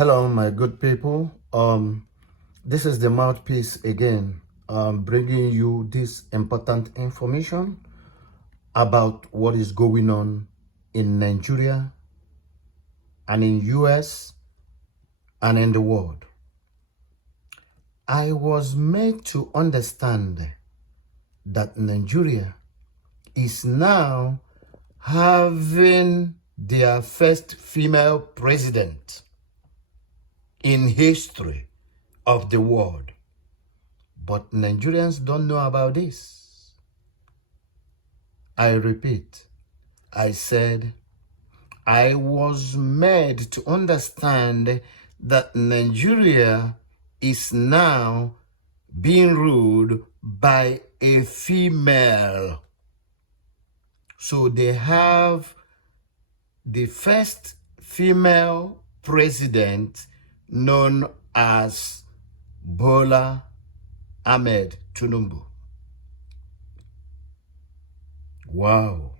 Hello, my good people. This is the mouthpiece again, bringing you this important information about what is going on in Nigeria and in US and in the world. I was made to understand that Nigeria is now having their first female president in history of the world. But Nigerians don't know about this. I repeat, I said, I was made to understand that Nigeria is now being ruled by a female. So they have the first female president known as Bola Tinubu. Wow.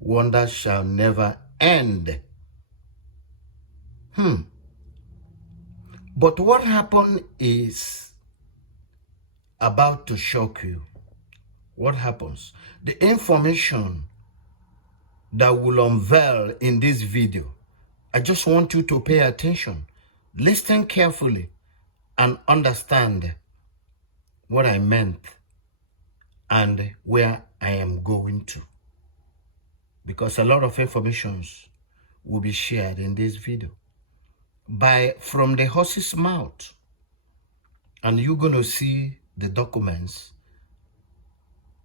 Wonders shall never end. But what happened is about to shock you. What happens? The information that will unveil in this video, I just want you to pay attention. Listen carefully and understand what I meant and where I am going to. Because a lot of informations will be shared in this video from the horse's mouth, and you're going to see the documents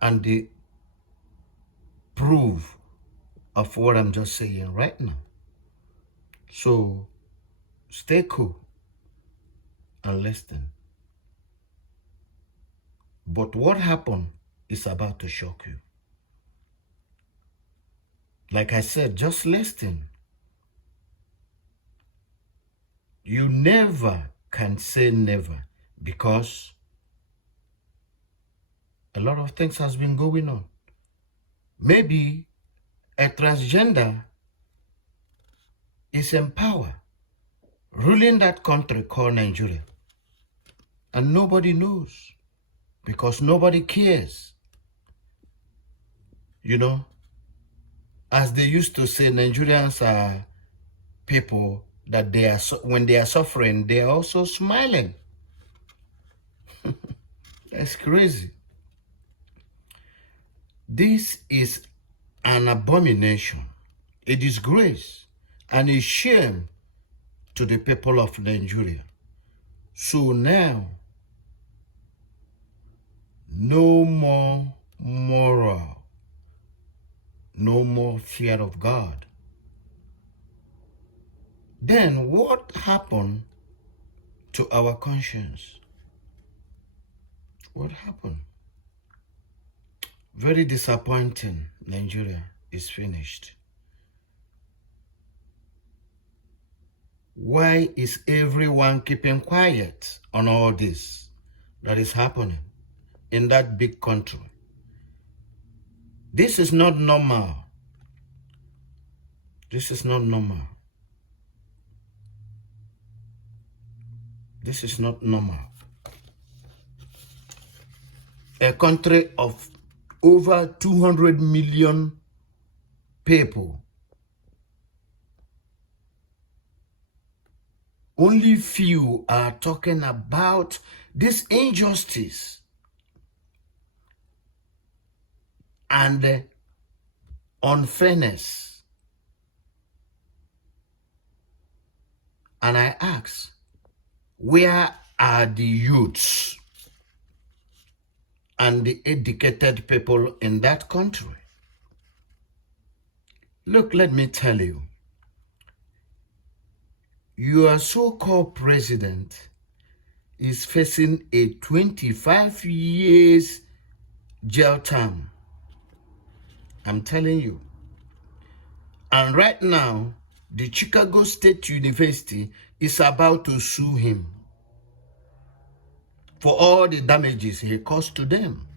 and the proof of what I'm just saying right now. So stay cool and listen. But what happened is about to shock you. Like I said, just listen. You never can say never, because a lot of things has been going on. Maybe a transgender is in power, ruling that country called Nigeria, and nobody knows, because nobody cares. You know, as they used to say, Nigerians are people that when they are suffering, they are also smiling. That's crazy. This is an abomination, a disgrace, and a shame to the people of Nigeria. So now, no more moral, no more fear of God. Then what happened to our conscience? What happened? Very disappointing. Nigeria is finished. Why is everyone keeping quiet on all this that is happening in that big country? This is not normal. This is not normal. This is not normal. A country of over 200 million people, only few are talking about this injustice and unfairness. And I ask, where are the youths and the educated people in that country? Look, let me tell you, your so-called president is facing a 25 years jail term. I'm telling you. And right now, the Chicago State University is about to sue him for all the damages he caused to them.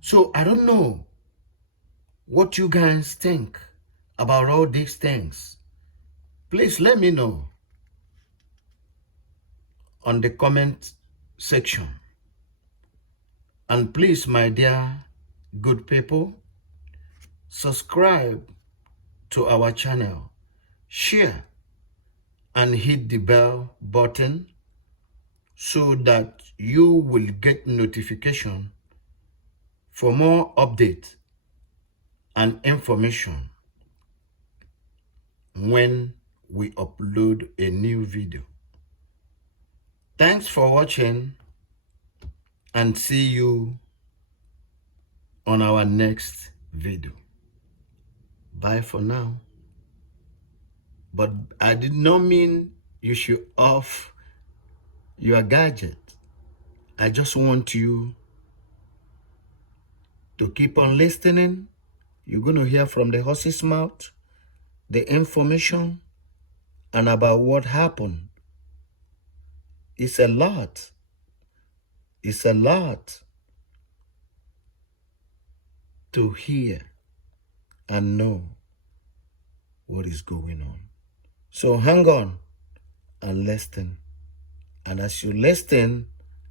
So I don't know what you guys think about all these things. Please let me know on the comment section. And please, my dear good people, subscribe to our channel, share, and hit the bell button so that you will get notification for more updates and information when we upload a new video. Thanks for watching, and see you on our next video. Bye for now. But I did not mean you should off your gadget. I just want you to keep on listening. You're going to hear from the horse's mouth the information and about what happened. It's a lot. It's a lot to hear and know what is going on. So hang on and listen. And as you listen,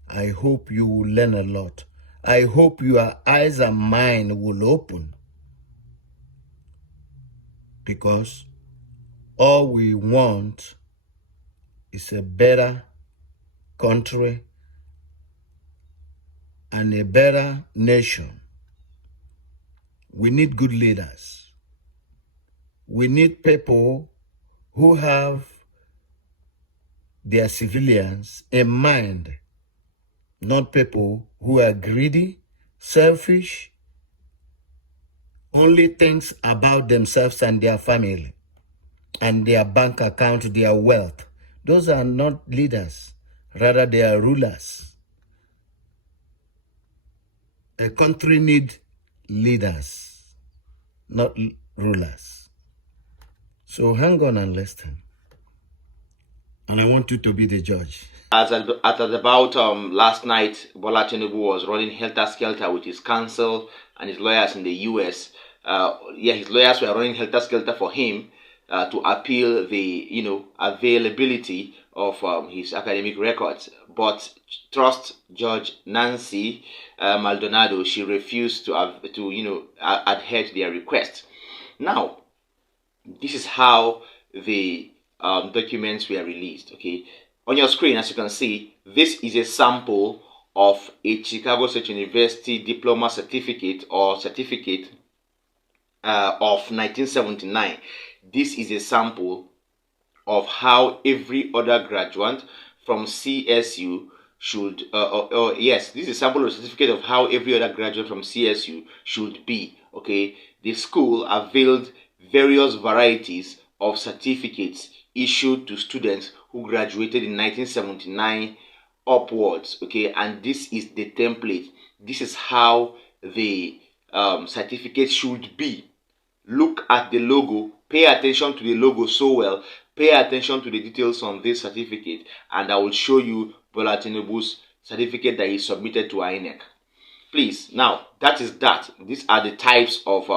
I hope you will learn a lot. I hope your eyes and mind will open. Because all we want is a better country and a better nation. We need good leaders. We need people who have their civilians in mind, not people who are greedy, selfish, only thinks about themselves and their family and their bank account, their wealth. Those are not leaders, rather they are rulers. A country needs leaders, not rulers. So hang on and listen. And I want you to be the judge. At about last night, Bola Tinubu was running helter-skelter with his counsel and his lawyers in the US. His lawyers were running helter-skelter for him to appeal the availability of his academic records. But trust Judge Nancy Maldonado, she refused to adhere to their request. Now, this is how the documents were released. Okay, on your screen, as you can see, this is a sample of a Chicago State University diploma certificate or certificate of 1979. This is a sample of how every other graduate from CSU should yes, this is a sample of a certificate of how every other graduate from CSU should be. Okay, the school availed various varieties of certificates issued to students who graduated in 1979 upwards. Okay, and this is the template. This is how the certificate should be. Look at the logo, pay attention to the logo so well, pay attention to the details on this certificate, and I will show you Bola Tinubu's certificate that he submitted to INEC. Please, now that is that. These are the types of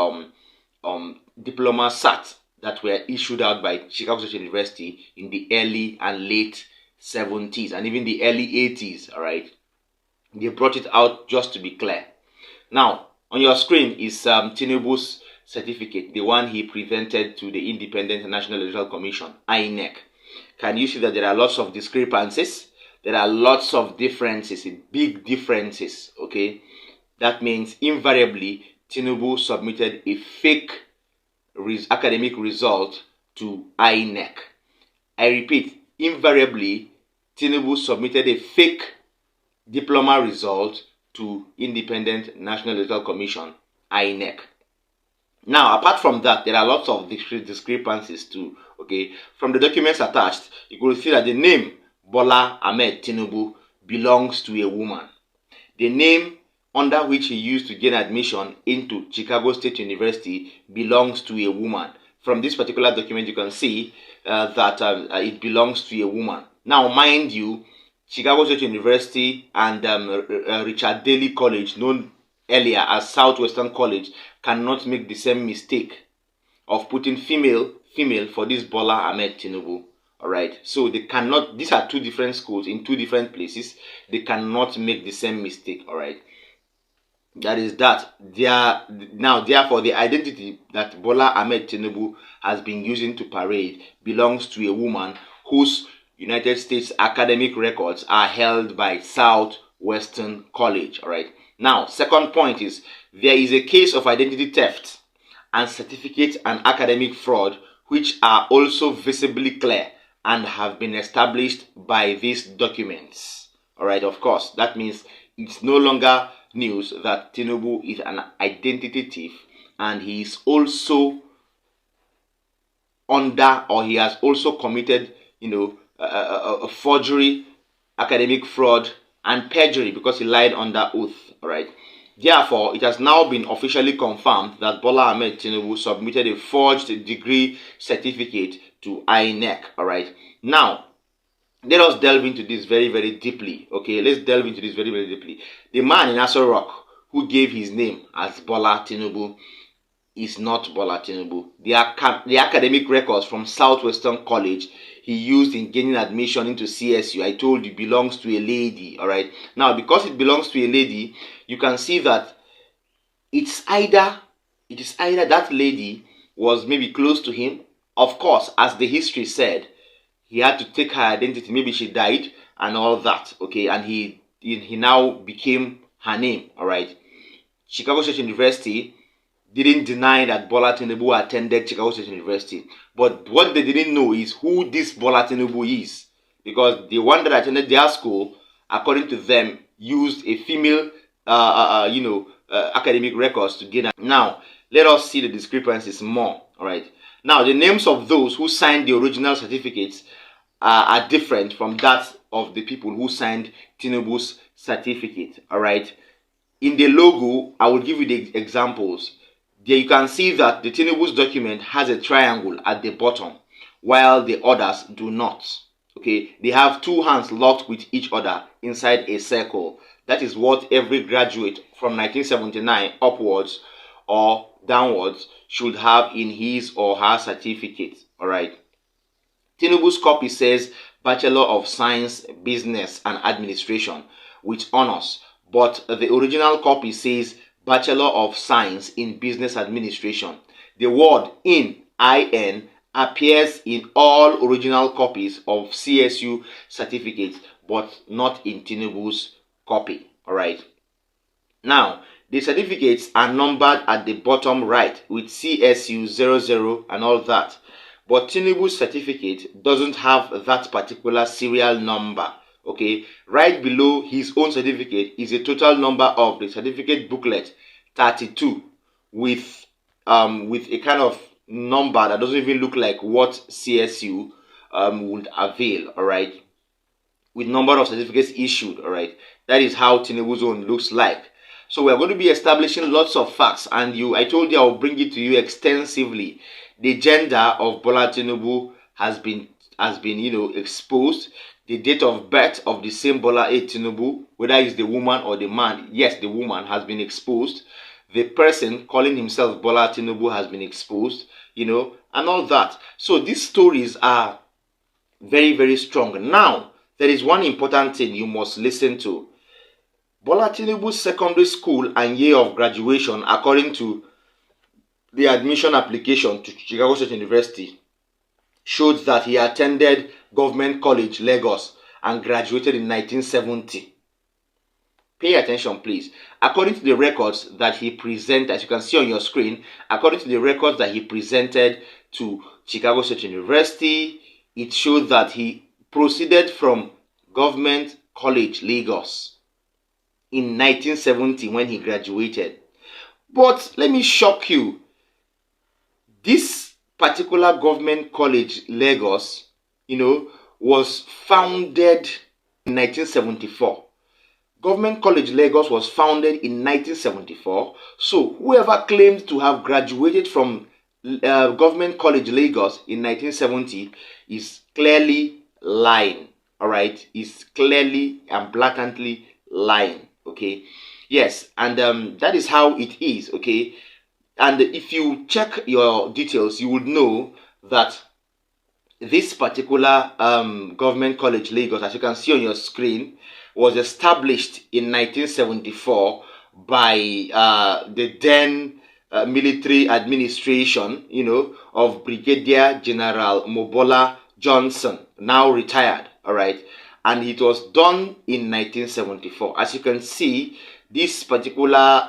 diploma cert that were issued out by Chicago State University in the early and late 70s and even the early 80s. All right, they brought it out just to be clear. Now, on your screen is Tinubu's certificate, the one he presented to the Independent National Electoral Commission, INEC. Can you see that there are lots of discrepancies? There are lots of differences, big differences. Okay, that means invariably Tinubu submitted a fake academic result to INEC. I repeat, invariably Tinubu submitted a fake diploma result to Independent National Electoral Commission, INEC. Now, apart from that, there are lots of discrepancies too. Okay, from the documents attached, you could see that the name Bola Ahmed Tinubu belongs to a woman. The name under which he used to gain admission into Chicago State University belongs to a woman. From this particular document, you can see that it belongs to a woman. Now, mind you, Chicago State University and Richard Daley College, known earlier as Southwestern College, cannot make the same mistake. of putting female for this Bola Ahmed Tinubu. Alright, so they cannot, these are two different schools in two different places. They cannot make the same mistake. Alright, that is that. Now, therefore, the identity that Bola Ahmed Tinubu has been using to parade belongs to a woman whose United States academic records are held by Southwestern College. Alright, now, second point is there is a case of identity theft and certificate and academic fraud which are also visibly clear and have been established by these documents. Alright, of course, that means it's no longer news that Tinubu is an identity thief, and he is also under, or he has also committed, a forgery, academic fraud, and perjury because he lied under oath. Alright. Therefore, it has now been officially confirmed that Bola Ahmed Tinubu submitted a forged degree certificate to INEC. Alright. Now, let us delve into this very, very deeply. Okay, let's delve into this very, very deeply. The man in Aso Rock who gave his name as Bola Tinubu is not Bola Tinubu. The academic records from Southwestern College he used in gaining admission into CSU, I told you, belongs to a lady. Alright. Now, because it belongs to a lady, you can see that it is either that lady was maybe close to him. Of course, as the history said, he had to take her identity. Maybe she died and all that. Okay, and he now became her name. Alright. Chicago State University didn't deny that Bola Tinubu attended Chicago State University. But what they didn't know is who this Bola Tinubu is. Because the one that attended their school, according to them, used a female, academic records to gain. Now, let us see the discrepancies more. Alright. Now, the names of those who signed the original certificates are different from that of the people who signed Tinubu's certificate. Alright. In the logo, I will give you the examples. There you can see that the Tinubu's document has a triangle at the bottom, while the others do not. Okay, they have two hands locked with each other inside a circle. That is what every graduate from 1979 upwards or downwards should have in his or her certificate. Alright. Tinubu's copy says Bachelor of Science, Business and Administration with honors, but the original copy says Bachelor of Science in Business Administration. The word IN appears in all original copies of CSU certificates, but not in Tinubu's copy. Alright. Now, the certificates are numbered at the bottom right with CSU 00 and all that. But Tinubu's certificate doesn't have that particular serial number. Okay, right below his own certificate is a total number of the certificate booklet 32 with a kind of number that doesn't even look like what CSU would avail. All right, with number of certificates issued. All right, that is how Tinubu's own looks like. So we are going to be establishing lots of facts, and I told you I will bring it to you extensively. The gender of Bola Tinubu has been exposed. The date of birth of the same Bola A. Tinubu, whether it's the woman or the man, yes, the woman has been exposed. The person calling himself Bola Tinubu has been exposed, and all that. So these stories are very, very strong. Now, there is one important thing you must listen to. Bola Tinubu's secondary school and year of graduation, according to the admission application to Chicago State University, showed that he attended Government College, Lagos, and graduated in 1970. Pay attention, please. According to the records that he presented, as you can see on your screen, according to the records that he presented to Chicago State University, it showed that he proceeded from Government College, Lagos, in 1970 when he graduated. But let me shock you. This particular Government College, Lagos, was founded in 1974. Government College Lagos was founded in 1974. So whoever claimed to have graduated from Government College Lagos in 1970 is clearly lying. Alright, is clearly and blatantly lying. Okay, yes, and that is how it is. Okay, And if you check your details, you would know that this particular government college, Lagos, as you can see on your screen, was established in 1974 by the then military administration, of Brigadier General Mobola Johnson, now retired, all right? And it was done in 1974. As you can see, this particular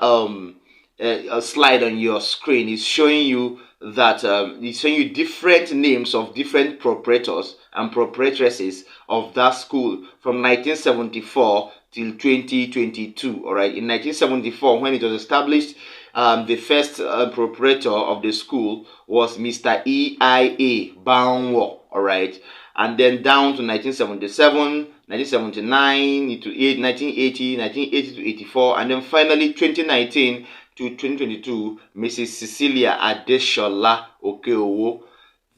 slide on your screen is showing you that it's showing you different names of different proprietors and proprietresses of that school from 1974 till 2022. All right, in 1974, when it was established, the first proprietor of the school was Mr. E.I.A. Banwo. All right, and then down to 1977, 1979 to 1980, 1980 to 84, and then finally 2019 to 2022, Mrs. Cecilia Adeshola Okeowo.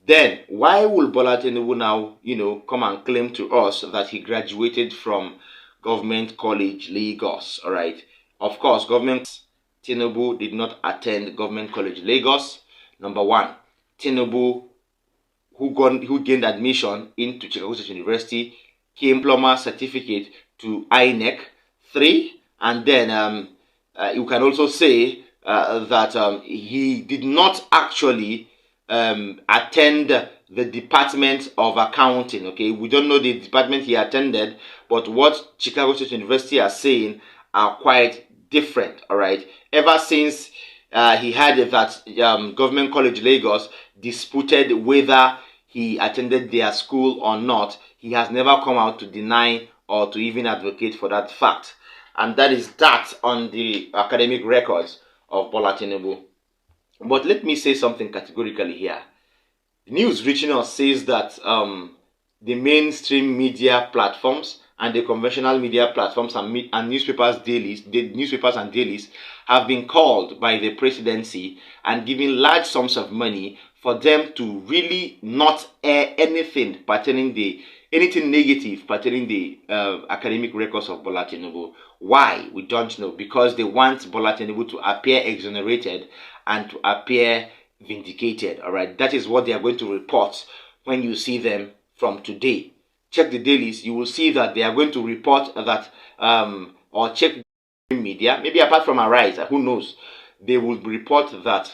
Then, why will Bola Tinubu now, come and claim to us that he graduated from Government College Lagos? All right. Of course, Tinubu did not attend Government College Lagos. Number one, Tinubu, who gained admission into Chicago State University, came diploma certificate to INEC 3, and then you can also say that he did not actually attend the Department of Accounting. Okay, we don't know the department he attended, but what Chicago State University are saying are quite different. All right, ever since he had that Government College Lagos disputed whether he attended their school or not, he has never come out to deny or to even advocate for that fact. And that is that on the academic records of Bola Tinubu. But let me say something categorically here. The news reaching us says that the mainstream media platforms and the conventional media platforms and newspapers and dailies have been called by the presidency and given large sums of money for them to really not air anything negative pertaining the academic records of Bola Tinubu. Why? We don't know. Because they want Bola Tinubu to appear exonerated and to appear vindicated. All right, that is what they are going to report when you see them from today. Check the dailies, you will see that they are going to report that, or check the media, maybe apart from Arise, who knows, they will report that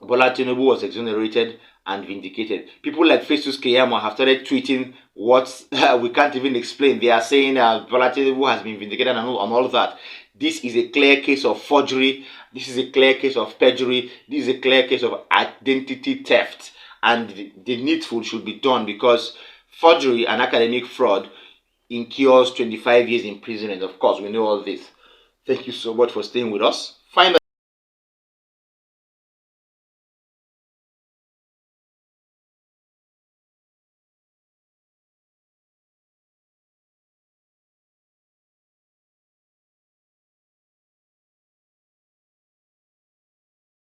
Bola Tinubu was exonerated and vindicated. People like Festus Keyamo have started tweeting what we can't even explain. They are saying Bola Tinubu has been vindicated and all of that. This is a clear case of forgery. This is a clear case of perjury. This is a clear case of identity theft. And the needful should be done, because forgery and academic fraud incurs 25 years imprisonment. Of course, we know all this. Thank you so much for staying with us. Finally,